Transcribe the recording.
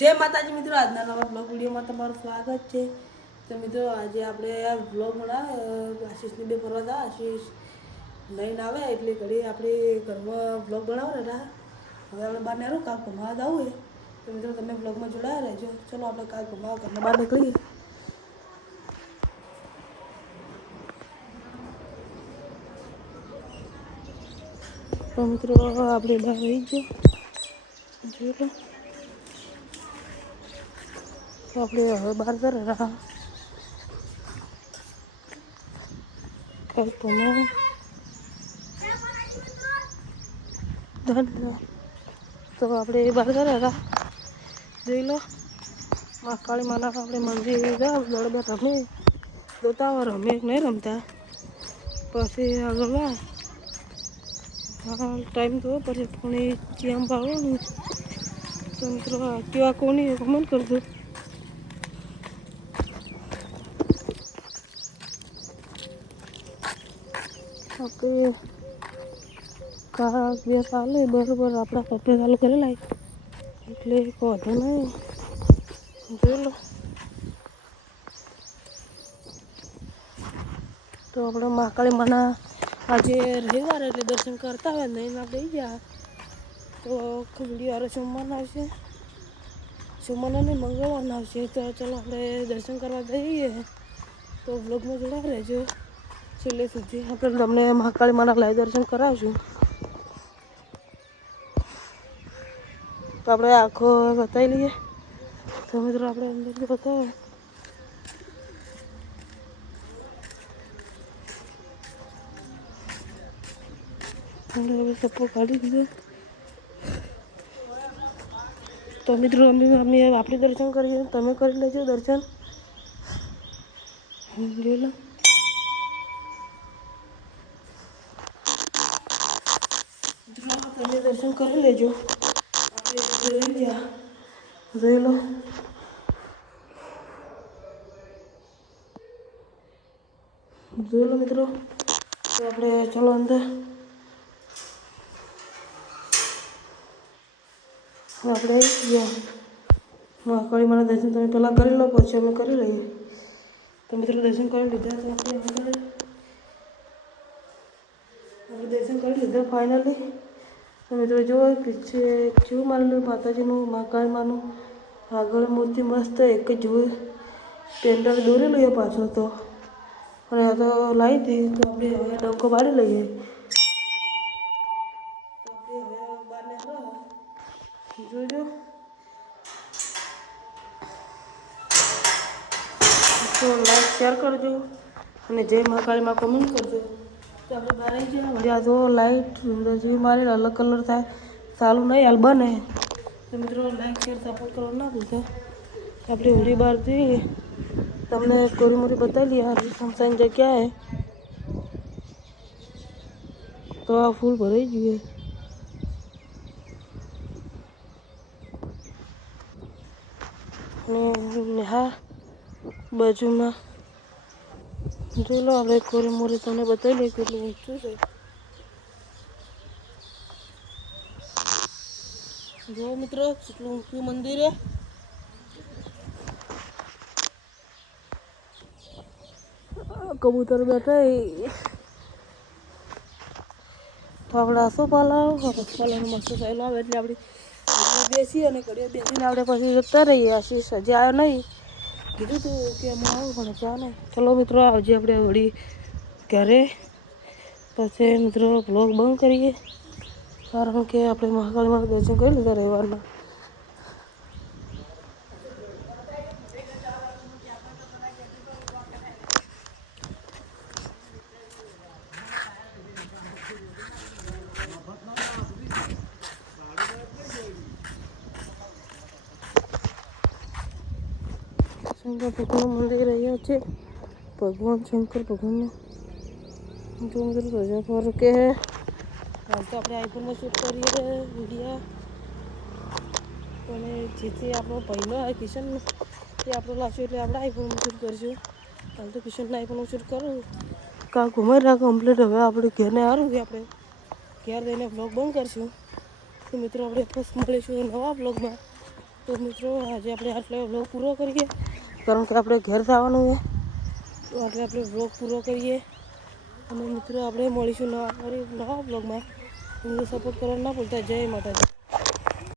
જય માતાજી મિત્રો, આજના નવા બ્લોગ વિડીયોમાં તમારું સ્વાગત છે. તો મિત્રો આજે આપણે આ બ્લોગ બનાવે આશીષની બે ફરવા હતા. આશીષ લઈને આવે એટલે ઘડી આપણે ઘરમાં બ્લોગ બનાવો ને હવે આપણે બહાર નીકળું કાંક ઘુમાવા જવું હોય તો મિત્રો તમે બ્લોગમાં જોડાયા રહેજો. ચલો આપણે કાંક ઘુમાવા ઘરના બહાર નીકળીએ. તો મિત્રો આપણે બહાર રહી ગયો જોઈ લો. આપણે હવે બહાર કરે રહ્યા કંઈક ઘુમાવા તો આપણે બહાર કરે રહ્યા જોઈ લો. મહાકાળી માના આપણે મંદિર દોડ રમે દોતાવા રમે નહીં રમતા પછી આગળ હા ટાઈમ તો પછી પણ ચેમ પાડવાનું તો મિત્રો કેવા કોની કમેન્ટ કરજો. ઓકે કા બે ચાલે બરોબર આપણા કપડે ચાલુ કરેલા એટલે વાંધો નહીં જોઈ લો. તો આપણે મહાકાળી માના આજે રવિવાર એટલે દર્શન કરતા હોય નહીં આપણે ગયા તો વિડીયો હારે સોમવારના આવશે, સોમવારના નહીં મંગળવારના આવશે. તો ચાલો આપણે દર્શન કરવા જઈએ તો બ્લોગમાં જોડા રહેજો છેલ્લે સુધી. આપણે તમને મહાકાળી માના લાઈવ દર્શન કરાવશું. તો આપણે આખો બતાવી લઈએ તો મિત્રો આપણે અંદર બતાવે હવે સપો કાઢી દીધો. તો મિત્રો અમે આપણે દર્શન કરીએ તમે કરી લેજો દર્શન જોઈ લો. તમે દર્શન કરી લેજો આપણે જોઈ લો. જોઈ લો મિત્રો. તો આપણે ચલો અંદર આપણે મહાકાળી માના દર્શન તમે પહેલાં કરી લો પછી અમે કરી લઈએ. તો મિત્રો દર્શન કરી લીધા તો આપણે દર્શન કરી લીધા ફાઇનલી. તો મિત્રો જો પીછે જેવું મારેલું માતાજીનું મહાકાળી માનું આગળ મૂર્તિ મસ્ત એક જ જોયું પેન્ડલ દોરેલું એ પાછળ તો અને આ તો લાવી હતી. તો આપણે હવે ડંકો પાડી લઈએ. તો આપણે હવે બહાર નીકળો જોજો. તો લાઈક શેર કરજો અને જય મહાકાળીમાં કમેન્ટ કરજો. તો આપણે બહાર આવી ગયા. જ્યાં જો લાઈટ જેવી મારી અલગ કલર થાય ચાલુ નહીં હાલ બને. તો મિત્રો લાઈક શેર સપોર્ટ કરવા ના ભૂલતા. આપણે હોળી બહાર જઈએ તમને કોરી મોરી બતાવી લઈએ. આ સમસાન જગ્યાએ તો આ ફૂલ ભરાઈ જોઈએ. અને હા બાજુમાં જોઈ લો આપણે કોરી મોરી તમને બતાવી લઈએ કેટલું ઊંચું છે. જો મિત્રો કેટલું ઊંચું મંદિર છે. કબૂતર બેઠા તો આપણે આસોપાલા મસ્ત થયેલો આવે એટલે આપણે બેસી અને ઘડીએ બેસીને આપણે પછી જતા રહીએ. આશીષ હજી આવ્યો નહીં કીધું તું કે અમે આવું પણ ચા નહીં. ચલો મિત્રો આવજે આપણે વળી ઘરે પછી મિત્રો બ્લોગ બંધ કરીએ કારણ કે આપણે મહાકાળીમાં દર્શન કરી લીધા રવિવારના. શંકર ભગવાનનું મંદિર અહીંયા છે. ભગવાન શંકર ભગવાનનું જો મંદિર રજા પર કે હાલ તો આપણે આઈફોનમાં શૂટ કરીએ વિડીયો અને જેથી આપણો ભાઈનો કિશન એ આપણો લાવશે એટલે આપણે આઈફોનમાં શૂટ કરીશું. હાલ તો કિશનના આઈફોનમાં શૂટ કરું કાં ઘુમાઈ રહ્યા કમ્પ્લીટ. હવે આપણે ઘેરને સારું કે આપણે ઘેર જઈને બ્લોગ બંધ કરીશું. તો મિત્રો આપણે ફર્સ્ટ મળીશું નવા બ્લોગમાં. તો તો મિત્રો આજે આપણે આટલો વ્લોગ પૂરો કરીએ, કારણ કે આપણે ઘેર જવાનું છે, તો એટલે આપણે વ્લોગ પૂરો કરીએ. અને મિત્રો આપણે મળીશું નવા બ્લોગમાં. સપોર્ટ કરવાનું ના ભૂલતા. જય માતાજી.